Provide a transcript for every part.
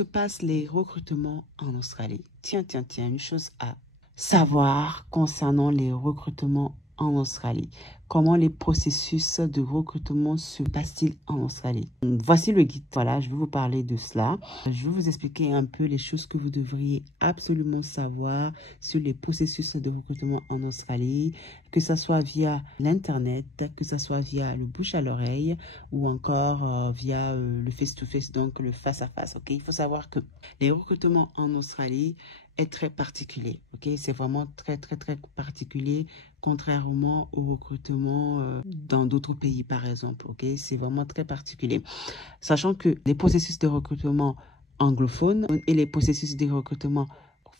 se passent les recrutements en Australie? Tiens, une chose à savoir concernant les recrutements en Australie. Comment les processus de recrutement se passent-ils en Australie? Voici le guide. Voilà, je vais vous parler de cela. Je vais vous expliquer un peu les choses que vous devriez absolument savoir sur les processus de recrutement en Australie, que ce soit via l'Internet, que ce soit via le bouche à l'oreille ou encore via le face-to-face, donc le face-à-face. Ok, il faut savoir que les recrutements en Australie est très particulier. Ok, c'est vraiment très particulier, contrairement au recrutement dans d'autres pays, par exemple. Ok, c'est vraiment très particulier. Sachant que les processus de recrutement anglophones et les processus de recrutement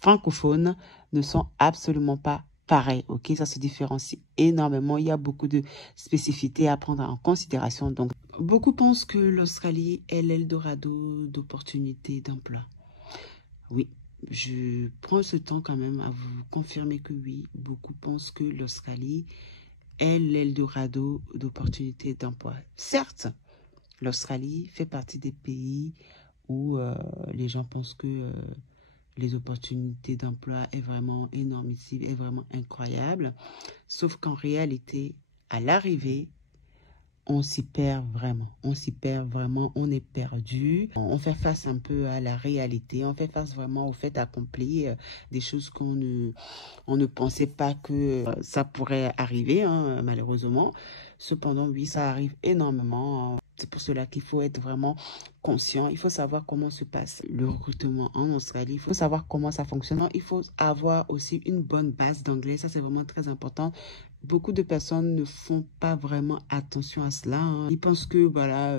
francophones ne sont absolument pas pareil, ok? Ça se différencie énormément. Il y a beaucoup de spécificités à prendre en considération. Donc, beaucoup pensent que l'Australie est l'Eldorado d'opportunités d'emploi. Oui, je prends ce temps quand même à vous confirmer que oui, beaucoup pensent que l'Australie est l'Eldorado d'opportunités d'emploi. Certes, l'Australie fait partie des pays où les gens pensent que les opportunités d'emploi est vraiment énormissime, est vraiment incroyable. Sauf qu'en réalité, à l'arrivée, on s'y perd vraiment. On s'y perd vraiment, on est perdu. On fait face un peu à la réalité. On fait face vraiment au fait d'accomplir des choses on ne pensait pas que ça pourrait arriver, hein, malheureusement. Cependant, oui, ça arrive énormément. C'est pour cela qu'il faut être vraiment conscient. Il faut savoir comment se passe le recrutement en Australie. Il faut savoir comment ça fonctionne. Il faut avoir aussi une bonne base d'anglais. Ça, c'est vraiment très important. Beaucoup de personnes ne font pas vraiment attention à cela, hein. Ils pensent que voilà,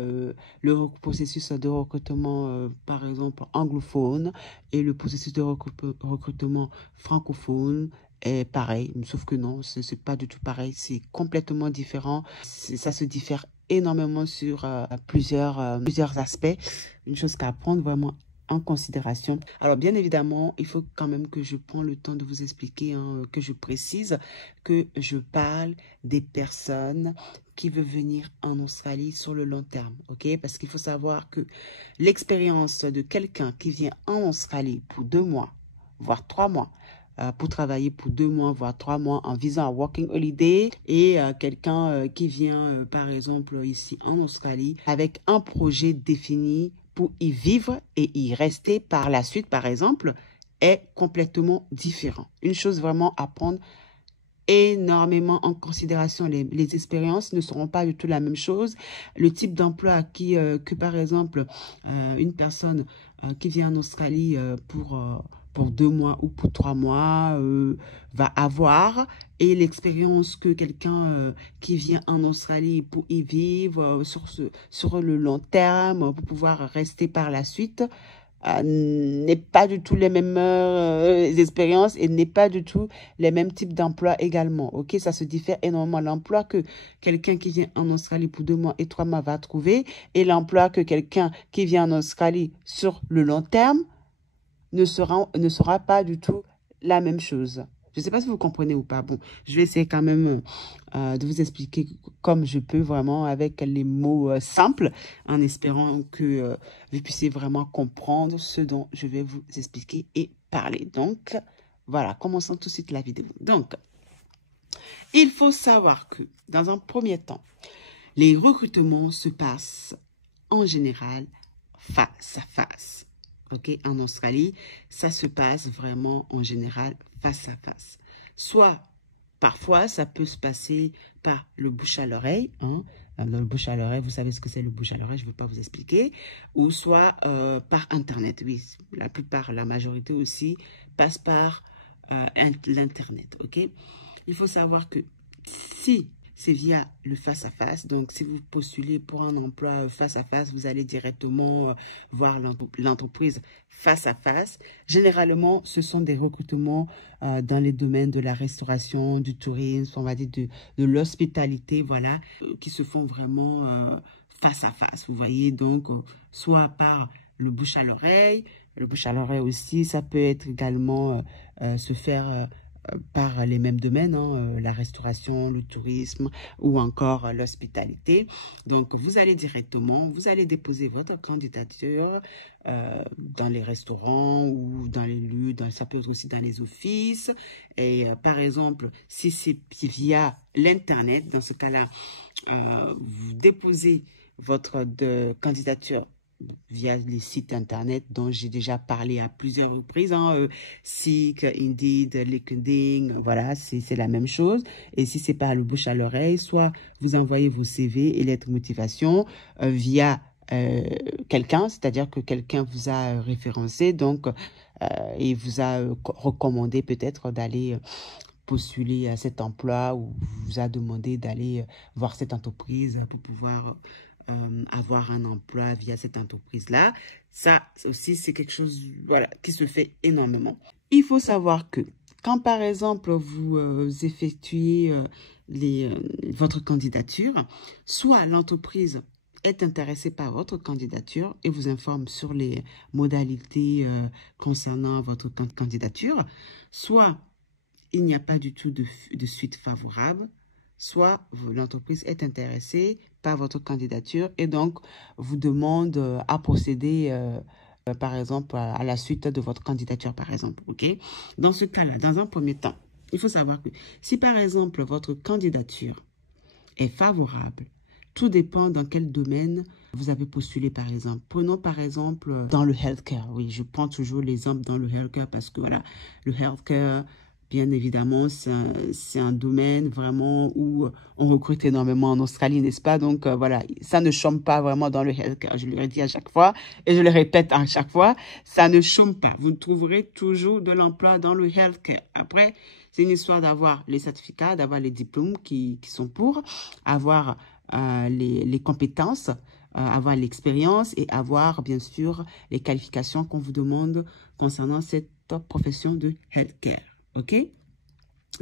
le processus de recrutement, par exemple, anglophone et le processus de recrutement francophone est pareil. Sauf que non, c'est pas du tout pareil. C'est complètement différent. Ça se diffère énormément sur plusieurs aspects. Une chose qu'à prendre vraiment en considération. Alors, bien évidemment, il faut quand même que je prenne le temps de vous expliquer, hein, que je précise que je parle des personnes qui veulent venir en Australie sur le long terme, ok? Parce qu'il faut savoir que l'expérience de quelqu'un qui vient en Australie pour 2 mois, voire 3 mois, pour travailler pour 2 mois, voire 3 mois en visa working holiday et quelqu'un qui vient, par exemple, ici en Australie avec un projet défini pour y vivre et y rester par la suite, par exemple, est complètement différent. Une chose vraiment à prendre énormément en considération. Les expériences ne seront pas du tout la même chose. Le type d'emploi que, par exemple, une personne qui vient en Australie pour 2 mois ou pour 3 mois va avoir et l'expérience que quelqu'un qui vient en Australie pour y vivre sur le long terme, pour pouvoir rester par la suite, n'est pas du tout les mêmes expériences et n'est pas du tout les mêmes types d'emplois également. Ok, ça se diffère énormément. L'emploi que quelqu'un qui vient en Australie pour 2 mois et 3 mois va trouver et l'emploi que quelqu'un qui vient en Australie sur le long terme ne sera pas du tout la même chose. Je ne sais pas si vous comprenez ou pas. Bon, je vais essayer quand même de vous expliquer comme je peux, vraiment avec les mots simples, en espérant que vous puissiez vraiment comprendre ce dont je vais vous expliquer et parler. Donc, voilà, commençons tout de suite la vidéo. Donc, il faut savoir que, dans un premier temps, les recrutements se passent en général face à face. Ok, en Australie, ça se passe vraiment en général face à face. Soit, parfois, ça peut se passer par le bouche à l'oreille, hein. Le bouche à l'oreille, vous savez ce que c'est le bouche à l'oreille, je ne vais pas vous expliquer. Ou soit par Internet, oui. La plupart, la majorité aussi, passe par l'Internet, ok. Il faut savoir que si c'est via le face-à-face. Donc, si vous postulez pour un emploi face-à-face, vous allez directement voir l'entreprise face-à-face. Généralement, ce sont des recrutements dans les domaines de la restauration, du tourisme, on va dire de l'hospitalité, voilà, qui se font vraiment face-à-face. Vous voyez, donc, soit par le bouche à l'oreille. Le bouche à l'oreille aussi, ça peut être également se faire par les mêmes domaines, hein, la restauration, le tourisme ou encore l'hospitalité. Donc, vous allez directement, vous allez déposer votre candidature dans les restaurants ou dans les lieux, ça peut être aussi dans les offices. Et par exemple, si c'est via l'Internet, dans ce cas-là, vous déposez votre candidature via les sites internet dont j'ai déjà parlé à plusieurs reprises, hein, Seek, Indeed, LinkedIn, voilà, c'est la même chose. Et si c'est par le bouche à l'oreille, soit vous envoyez vos CV et lettres de motivation via quelqu'un, c'est-à-dire que quelqu'un vous a référencé, donc et vous a recommandé peut-être d'aller postuler à cet emploi ou vous a demandé d'aller voir cette entreprise pour pouvoir avoir un emploi via cette entreprise-là. Ça aussi, c'est quelque chose, voilà, qui se fait énormément. Il faut savoir que quand, par exemple, vous effectuez votre candidature, soit l'entreprise est intéressée par votre candidature et vous informe sur les modalités concernant votre candidature, soit il n'y a pas du tout de suite favorable, soit l'entreprise est intéressée par votre candidature et donc vous demande à procéder, par exemple, à la suite de votre candidature, par exemple. Ok. Dans ce cas-là, dans un premier temps, il faut savoir que si, par exemple, votre candidature est favorable, tout dépend dans quel domaine vous avez postulé, par exemple. Prenons, par exemple, dans le healthcare. Oui, je prends toujours l'exemple dans le healthcare parce que, voilà, le healthcare, bien évidemment, c'est un domaine vraiment où on recrute énormément en Australie, n'est-ce pas? Donc, voilà, ça ne chôme pas vraiment dans le healthcare. Je le dis à chaque fois et je le répète à chaque fois, ça ne chôme pas. Vous trouverez toujours de l'emploi dans le healthcare. Après, c'est une histoire d'avoir les certificats, d'avoir les diplômes qui sont pour, avoir les compétences, avoir l'expérience et avoir, bien sûr, les qualifications qu'on vous demande concernant cette profession de healthcare. OK?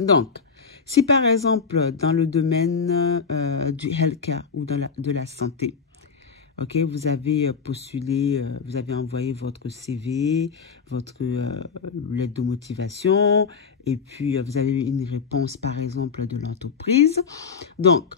Donc, si par exemple, dans le domaine du healthcare ou de la santé, OK, vous avez postulé, vous avez envoyé votre CV, votre lettre de motivation, et puis vous avez eu une réponse, par exemple, de l'entreprise. Donc,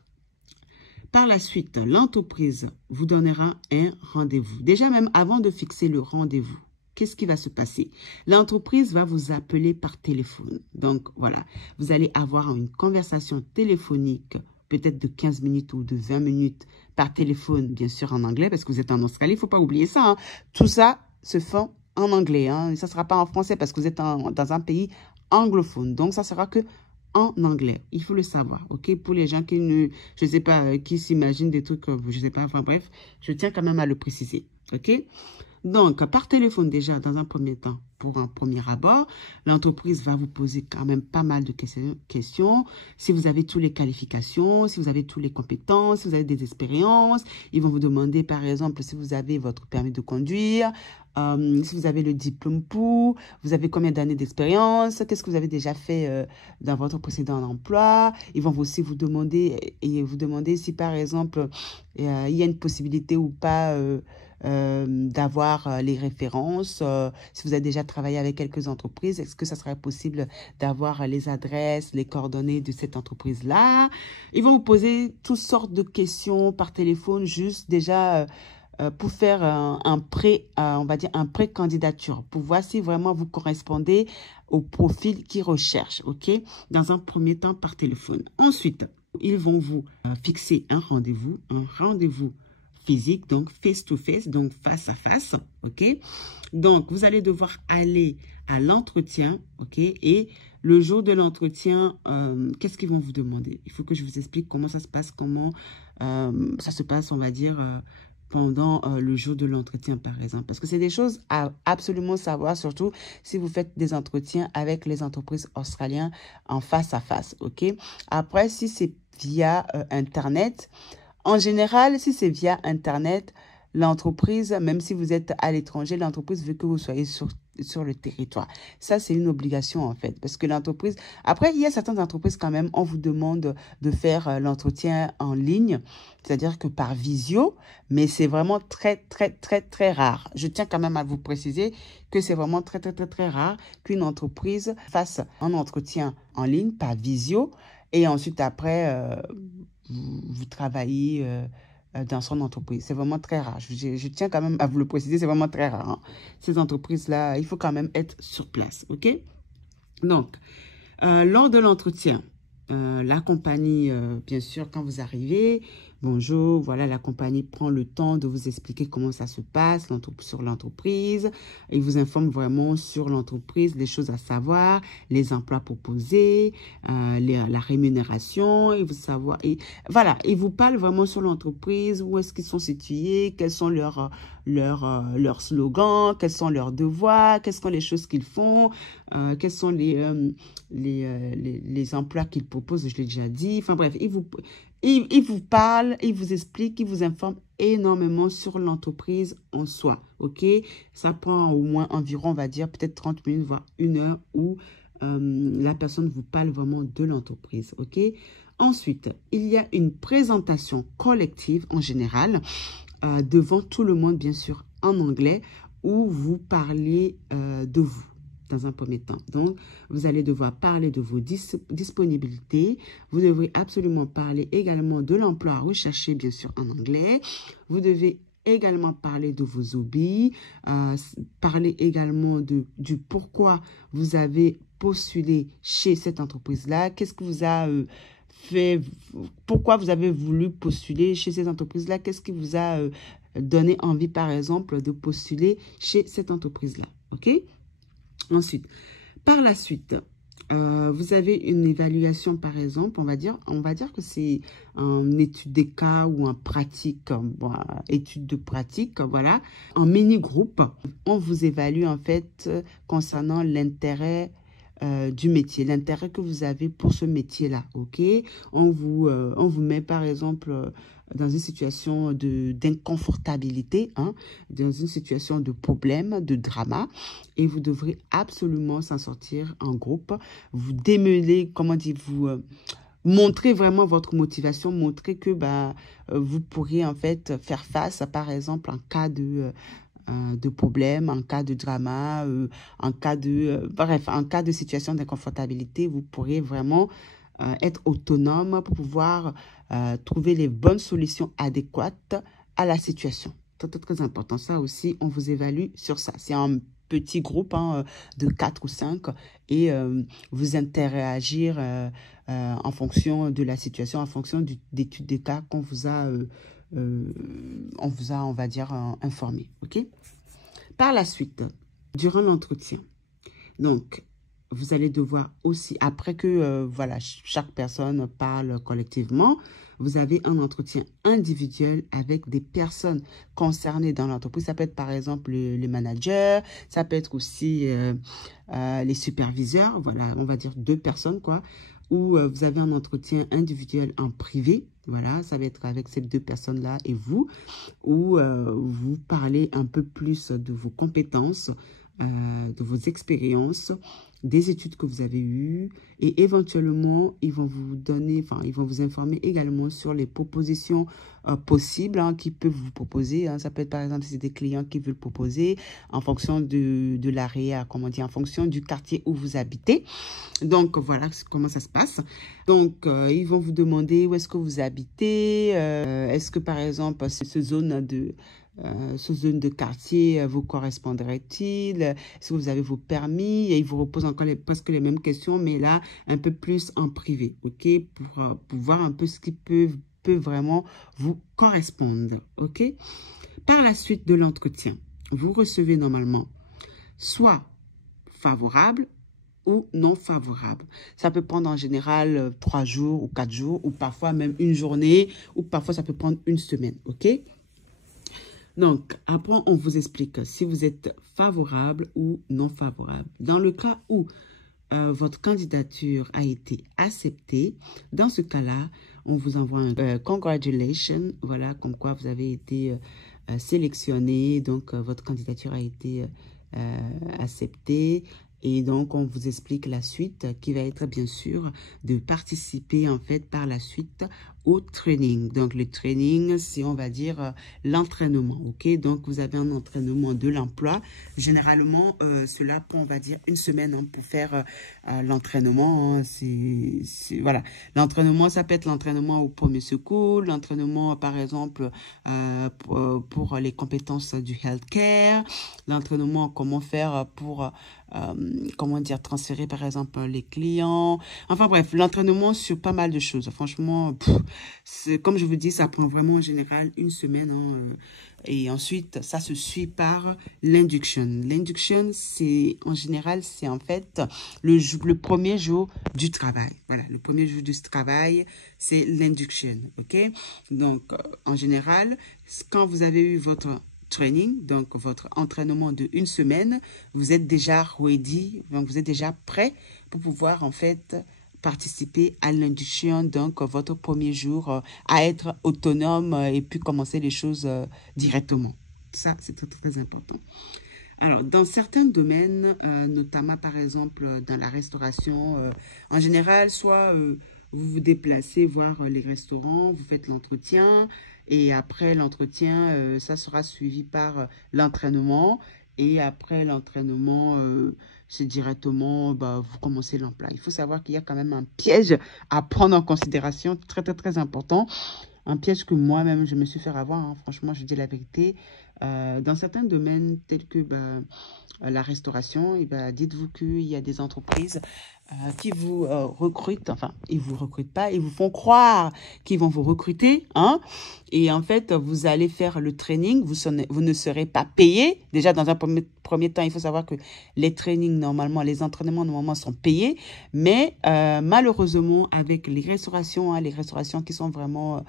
par la suite, l'entreprise vous donnera un rendez-vous. Déjà, même avant de fixer le rendez-vous, qu'est-ce qui va se passer? L'entreprise va vous appeler par téléphone. Donc, voilà, vous allez avoir une conversation téléphonique, peut-être de 15 minutes ou de 20 minutes par téléphone, bien sûr en anglais, parce que vous êtes en Australie, il ne faut pas oublier ça. Hein. Tout ça se fait en anglais. Hein. Ça ne sera pas en français parce que vous êtes dans un pays anglophone. Donc, ça sera que en anglais. Il faut le savoir, ok? Pour les gens qui ne, je sais pas, qui s'imaginent des trucs, je sais pas, enfin bref, je tiens quand même à le préciser, ok? Donc, par téléphone déjà, dans un premier temps, pour un premier abord, l'entreprise va vous poser quand même pas mal de questions. Si vous avez toutes les qualifications, si vous avez toutes les compétences, si vous avez des expériences, ils vont vous demander, par exemple, si vous avez votre permis de conduire, si vous avez le diplôme pour, vous avez combien d'années d'expérience, qu'est-ce que vous avez déjà fait dans votre précédent emploi. Ils vont aussi vous demander, si, par exemple, il y a une possibilité ou pas d'avoir les références. Si vous avez déjà travaillé avec quelques entreprises, est-ce que ça serait possible d'avoir les adresses, les coordonnées de cette entreprise-là? Ils vont vous poser toutes sortes de questions par téléphone, juste déjà pour faire on va dire un pré-candidature, pour voir si vraiment vous correspondez au profil qu'ils recherchent, ok? Dans un premier temps par téléphone. Ensuite, ils vont vous fixer un rendez-vous physique, donc face-to-face, donc face à face, ok? Donc, vous allez devoir aller à l'entretien, ok? Et le jour de l'entretien, qu'est-ce qu'ils vont vous demander? Il faut que je vous explique comment ça se passe, comment ça se passe, on va dire, pendant le jour de l'entretien, par exemple. Parce que c'est des choses à absolument savoir, surtout si vous faites des entretiens avec les entreprises australiennes en face à face, ok? Après, si c'est via Internet, en général, si c'est via Internet, l'entreprise, même si vous êtes à l'étranger, l'entreprise veut que vous soyez sur sur le territoire. Ça, c'est une obligation, en fait, parce que l'entreprise... Après, il y a certaines entreprises, quand même, on vous demande de faire l'entretien en ligne, c'est-à-dire que par visio, mais c'est vraiment très, très, très, très rare. Je tiens quand même à vous préciser que c'est vraiment très, très, très, très rare qu'une entreprise fasse un entretien en ligne par visio et ensuite, après, vous travaillez dans son entreprise. C'est vraiment très rare. Je tiens quand même à vous le préciser, c'est vraiment très rare. Hein. Ces entreprises-là, il faut quand même être sur place, ok? Donc, lors de l'entretien, la compagnie, bien sûr, quand vous arrivez, bonjour, voilà, la compagnie prend le temps de vous expliquer comment ça se passe sur l'entreprise. Il vous informe vraiment sur l'entreprise, les choses à savoir, les emplois proposés, la rémunération, voilà, il vous parle vraiment sur l'entreprise, où est-ce qu'ils sont situés, quels sont leurs slogans, quels sont leurs devoirs, quelles sont les choses qu'ils font, quels sont les emplois qu'ils proposent, je l'ai déjà dit. Enfin bref, il vous parle, il vous explique, il vous informe énormément sur l'entreprise en soi, ok? Ça prend au moins environ, on va dire, peut-être 30 minutes, voire 1 heure, où la personne vous parle vraiment de l'entreprise, ok? Ensuite, il y a une présentation collective en général, devant tout le monde, bien sûr, en anglais, où vous parlez de vous. Dans un premier temps. Donc, vous allez devoir parler de vos disponibilités. Vous devrez absolument parler également de l'emploi recherché, bien sûr, en anglais. Vous devez également parler de vos hobbies, parler également du pourquoi vous avez postulé chez cette entreprise-là. Qu'est-ce que vous a fait, pourquoi vous avez voulu postuler chez cette entreprise-là? Qu'est-ce qui vous a donné envie, par exemple, de postuler chez cette entreprise-là? OK? Ensuite, par la suite, vous avez une évaluation, par exemple, on va dire que c'est une étude des cas ou en pratique, étude de pratique, voilà, en mini-groupe. On vous évalue, en fait, concernant l'intérêt du métier, l'intérêt que vous avez pour ce métier-là, ok? On vous met, par exemple, dans une situation d'inconfortabilité, hein, dans une situation de problème, de drama, et vous devrez absolument s'en sortir en groupe. Vous démêler, comment dire, vous montrer vraiment votre motivation, montrer que vous pourriez en fait faire face, par exemple, en cas de problème, en cas de drama, en cas de... bref, en cas de situation d'inconfortabilité, vous pourrez vraiment être autonome pour pouvoir trouver les bonnes solutions adéquates à la situation. Très, très, très important. Ça aussi, on vous évalue sur ça. C'est un petit groupe hein, de 4 ou 5 et vous interagir en fonction de la situation, en fonction d'études de cas qu'on vous a... on va dire, informé. OK? Par la suite, durant l'entretien, donc, vous allez devoir aussi, après que voilà, chaque personne parle collectivement, vous avez un entretien individuel avec des personnes concernées dans l'entreprise. Ça peut être par exemple le manager, ça peut être aussi les superviseurs, voilà, on va dire 2 personnes quoi, où vous avez un entretien individuel en privé. Voilà, ça va être avec ces 2 personnes-là et vous, où vous parlez un peu plus de vos compétences, de vos expériences, des études que vous avez eues et éventuellement, ils vont vous donner, enfin, ils vont vous informer également sur les propositions possibles hein, qu'ils peuvent vous proposer. Hein. Ça peut être par exemple, si c'est des clients qui veulent proposer en fonction de l'area, comment dire, en fonction du quartier où vous habitez. Donc, voilà comment ça se passe. Donc, ils vont vous demander où est-ce que vous habitez. Est-ce que, par exemple, ce zone de quartier vous correspondrait-il? Est-ce que vous avez vos permis? Et ils vous reposent encore presque les mêmes questions, mais là, un peu plus en privé, ok? Pour voir un peu ce qui peut vraiment vous correspondre, ok? Par la suite de l'entretien, vous recevez normalement soit favorable ou non favorable. Ça peut prendre en général 3 jours ou 4 jours, ou parfois même une journée, ou parfois ça peut prendre une semaine, ok? Donc, après, on vous explique si vous êtes favorable ou non favorable. Dans le cas où votre candidature a été acceptée, dans ce cas-là, on vous envoie un congratulations, voilà, comme quoi vous avez été sélectionné, donc votre candidature a été accepté. Et donc, on vous explique la suite qui va être bien sûr de participer en fait par la suite au training. Donc, le training, c'est on va dire l'entraînement, ok? Donc, vous avez un entraînement de l'emploi. Généralement, cela prend, on va dire, une semaine hein, pour faire l'entraînement. Hein, voilà. L'entraînement, ça peut être l'entraînement au premier secours, l'entraînement, par exemple, pour les compétences du healthcare, l'entraînement comment faire pour comment dire, transférer par exemple les clients. Enfin bref, l'entraînement sur pas mal de choses. Franchement, comme je vous dis, ça prend vraiment en général une semaine. Hein, et ensuite, ça se suit par l'induction. L'induction, c'est en général, c'est en fait le premier jour du travail. Voilà, le premier jour du travail, c'est l'induction. OK? Donc, en général, quand vous avez eu votre training, donc votre entraînement de une semaine, vous êtes déjà ready, donc vous êtes déjà prêt pour pouvoir en fait participer à l'induction, donc votre premier jour à être autonome et puis commencer les choses directement. Ça, c'est très, très important. Alors, dans certains domaines, notamment par exemple dans la restauration, en général, soit vous vous déplacez voir les restaurants, vous faites l'entretien et après l'entretien, ça sera suivi par l'entraînement et après l'entraînement, c'est directement, bah, vous commencez l'emploi. Il faut savoir qu'il y a quand même un piège à prendre en considération, très, très, très important. Un piège que moi-même, je me suis fait avoir, hein. Franchement, je dis la vérité. Dans certains domaines tels que bah, la restauration, et bah, dites-vous qu'il y a des entreprises qui vous recrutent, enfin, ils vous recrutent pas, ils vous font croire qu'ils vont vous recruter, hein, et en fait, vous allez faire le training, vous ne serez pas payé. Déjà, dans un premier temps, il faut savoir que les trainings, normalement, les entraînements, normalement, sont payés, mais malheureusement, avec les restaurations, hein, les restaurations qui sont vraiment,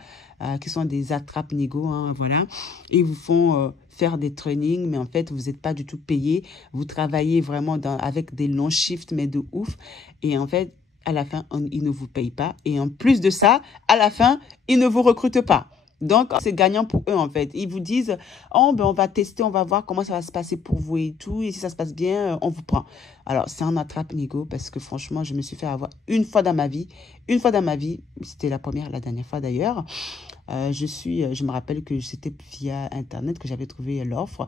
qui sont des attrape-nigo, hein, voilà, ils vous font faire des trainings, mais en fait, vous n'êtes pas du tout payé. Vous travaillez vraiment avec des longs shifts, mais de ouf. Et en fait, à la fin, ils ne vous payent pas. Et en plus de ça, à la fin, ils ne vous recrutent pas. Donc, c'est gagnant pour eux, en fait. Ils vous disent, oh, ben, on va tester, on va voir comment ça va se passer pour vous et tout. Et si ça se passe bien, on vous prend. Alors, c'est un attrape-nigo parce que franchement, je me suis fait avoir une fois dans ma vie. Une fois dans ma vie, c'était la dernière fois d'ailleurs. Je me rappelle que c'était via Internet que j'avais trouvé l'offre.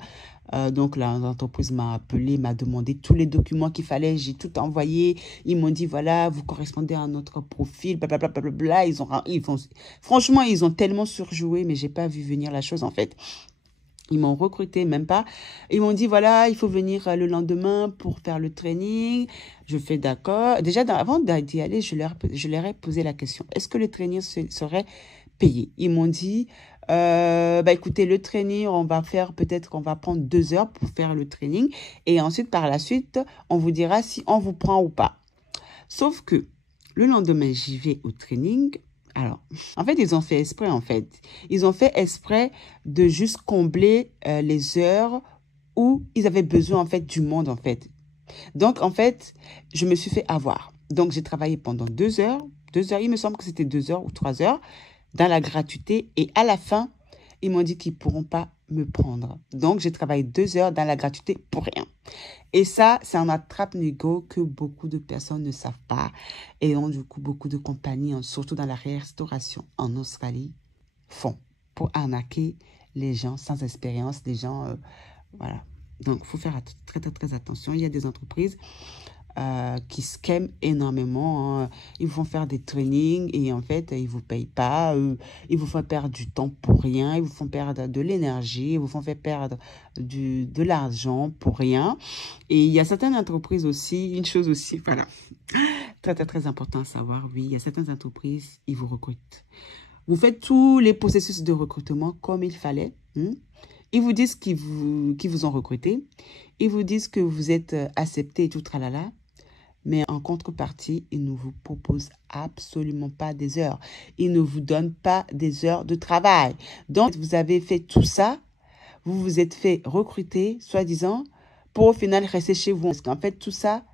Donc, l'entreprise m'a appelé, m'a demandé tous les documents qu'il fallait. J'ai tout envoyé. Ils m'ont dit, voilà, vous correspondez à notre profil, blablabla. Bla, bla, bla, bla. Franchement, ils ont tellement surjoué, mais j'ai pas vu venir la chose, en fait. Ils m'ont recruté, même pas. Ils m'ont dit, voilà, il faut venir le lendemain pour faire le training. Je fais d'accord. Déjà, avant d'y aller, je leur ai posé la question. Est-ce que le training serait payé? Ils m'ont dit, bah écoutez, le training, peut-être qu'on va prendre 2 heures pour faire le training. Et ensuite, par la suite, on vous dira si on vous prend ou pas. Sauf que le lendemain, j'y vais au training. Alors, en fait, ils ont fait exprès, en fait. Ils ont fait exprès de juste combler les heures où ils avaient besoin, en fait, du monde, en fait. Donc, en fait, je me suis fait avoir. Donc, j'ai travaillé pendant 2 heures. 2 heures, il me semble que c'était 2 heures ou 3 heures dans la gratuité. Et à la fin, ils m'ont dit qu'ils ne pourront pas me prendre. Donc, j'ai travaillé 2 heures dans la gratuité pour rien. Et ça, c'est un attrape-nigo que beaucoup de personnes ne savent pas. Et donc, du coup, beaucoup de compagnies, surtout dans la restauration en Australie, font pour arnaquer les gens sans expérience, les gens, voilà. Donc, il faut faire très, très, très attention. Il y a des entreprises qui scamment énormément. Hein. Ils vous font faire des trainings et en fait, ils ne vous payent pas. Ils vous font perdre du temps pour rien. Ils vous font perdre de l'énergie. Ils vous font faire perdre de l'argent pour rien. Et il y a certaines entreprises aussi, une chose aussi, voilà, très, très, très important à savoir, oui, il y a certaines entreprises, ils vous recrutent. Vous faites tous les processus de recrutement comme il fallait. Ils vous disent qu'ils vous ont recruté. Ils vous disent que vous êtes accepté et tout, tralala. Mais en contrepartie, ils ne vous proposent absolument pas des heures. Ils ne vous donnent pas des heures de travail. Donc, vous avez fait tout ça. Vous vous êtes fait recruter, soi-disant, pour au final rester chez vous. Parce qu'en fait, tout ça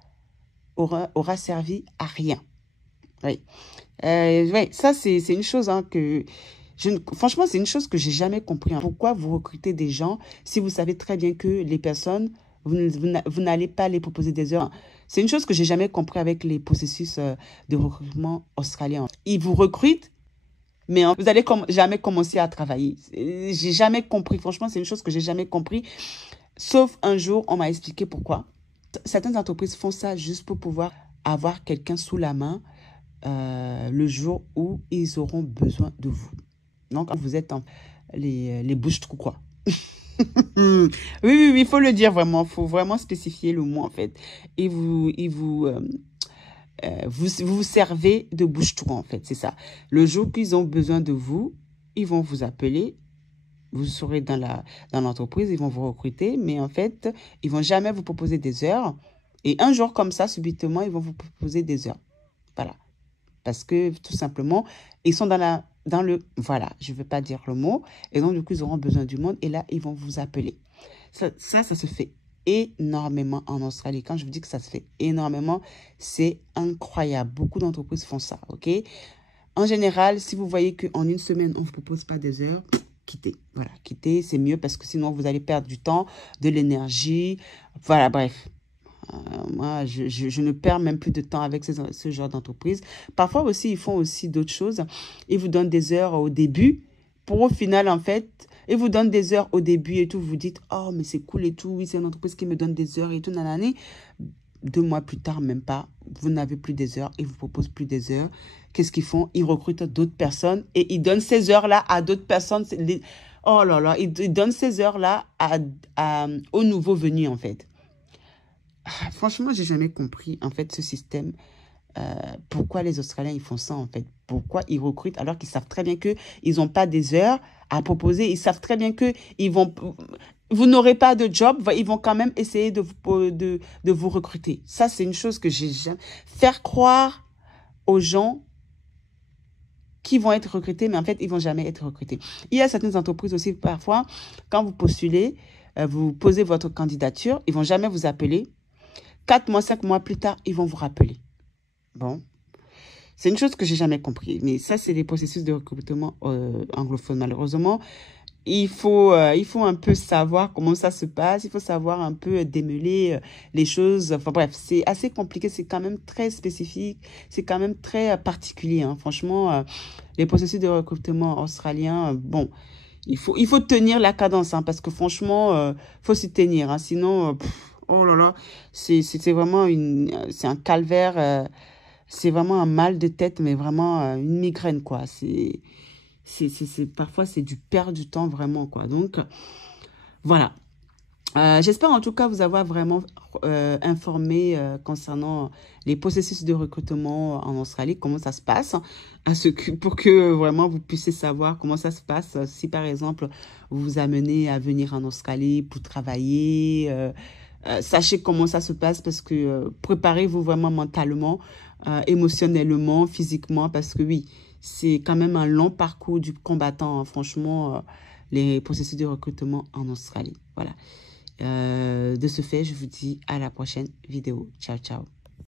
aura servi à rien. Oui. Ouais, ça, c'est une chose hein, que... franchement, c'est une chose que j'ai jamais compris. Hein. Pourquoi vous recrutez des gens si vous savez très bien que les personnes Vous n'allez pas les proposer des heures. C'est une chose que j'ai jamais compris avec les processus de recrutement australien. Ils vous recrutent, mais vous allez jamais commencer à travailler. J'ai jamais compris. Franchement, c'est une chose que j'ai jamais compris. Sauf un jour, on m'a expliqué pourquoi. Certaines entreprises font ça juste pour pouvoir avoir quelqu'un sous la main le jour où ils auront besoin de vous. Donc, vous êtes les bouches-trous, quoi. Oui, il faut le dire vraiment. Il faut vraiment spécifier le mot, en fait. Et vous servez de bouche-trou, en fait. C'est ça. Le jour qu'ils ont besoin de vous, ils vont vous appeler. Vous serez dans l'entreprise, ils vont vous recruter. Mais en fait, ils vont jamais vous proposer des heures. Et un jour comme ça, subitement, ils vont vous proposer des heures. Voilà. Parce que, tout simplement, ils sont dans le... Voilà, je ne vais pas dire le mot. Et donc, du coup, ils auront besoin du monde. Et là, ils vont vous appeler. Ça se fait énormément en Australie. Quand je vous dis que ça se fait énormément, c'est incroyable. Beaucoup d'entreprises font ça, ok? En général, si vous voyez qu'en une semaine, on ne vous propose pas des heures, quittez. Voilà, quittez, c'est mieux parce que sinon, vous allez perdre du temps, de l'énergie. Voilà, bref. Moi, je ne perds même plus de temps avec ce genre d'entreprise. Parfois aussi, ils font aussi d'autres choses. Ils vous donnent des heures au début pour au final, en fait, ils vous donnent des heures au début et tout. Vous dites, oh, mais c'est cool et tout. Oui, c'est une entreprise qui me donne des heures et tout. Nanani. 2 mois plus tard, même pas, vous n'avez plus des heures. Ils ne vous proposent plus des heures. Qu'est-ce qu'ils font? Ils recrutent d'autres personnes et ils donnent ces heures-là à d'autres personnes. Oh là là, ils donnent ces heures-là aux nouveaux venus, en fait. Franchement, j'ai jamais compris, en fait, ce système. Pourquoi les Australiens, ils font ça, en fait? Pourquoi ils recrutent alors qu'ils savent très bien qu'ils n'ont pas des heures à proposer? Ils savent très bien que vous n'aurez pas de job. Ils vont quand même essayer de vous recruter. Ça, c'est une chose que j'ai jamais... Faire croire aux gens qui vont être recrutés, mais en fait, ils vont jamais être recrutés. Il y a certaines entreprises aussi, parfois, quand vous postulez, vous posez votre candidature, ils vont jamais vous appeler. 4 mois, 5 mois plus tard, ils vont vous rappeler. Bon, c'est une chose que j'ai jamais compris. Mais ça, c'est les processus de recrutement anglophones. Malheureusement, il faut un peu savoir comment ça se passe. Il faut savoir un peu démêler les choses. Enfin bref, c'est assez compliqué. C'est quand même très spécifique. C'est quand même très particulier. Hein. Franchement, les processus de recrutement australiens, bon, il faut tenir la cadence. Hein, parce que franchement, faut s'y tenir. Hein, sinon... oh là là, c'est vraiment c'est un calvaire, c'est vraiment un mal de tête, mais vraiment une migraine, quoi. Parfois, c'est du perdre du temps, vraiment, quoi. Donc, voilà. J'espère en tout cas vous avoir vraiment informé concernant les processus de recrutement en Australie, comment ça se passe, pour que vraiment vous puissiez savoir comment ça se passe. Si par exemple, vous vous amenez à venir en Australie pour travailler... sachez comment ça se passe parce que préparez-vous vraiment mentalement, émotionnellement, physiquement parce que oui, c'est quand même un long parcours du combattant, hein, franchement, les processus de recrutement en Australie. Voilà. De ce fait, je vous dis à la prochaine vidéo. Ciao, ciao.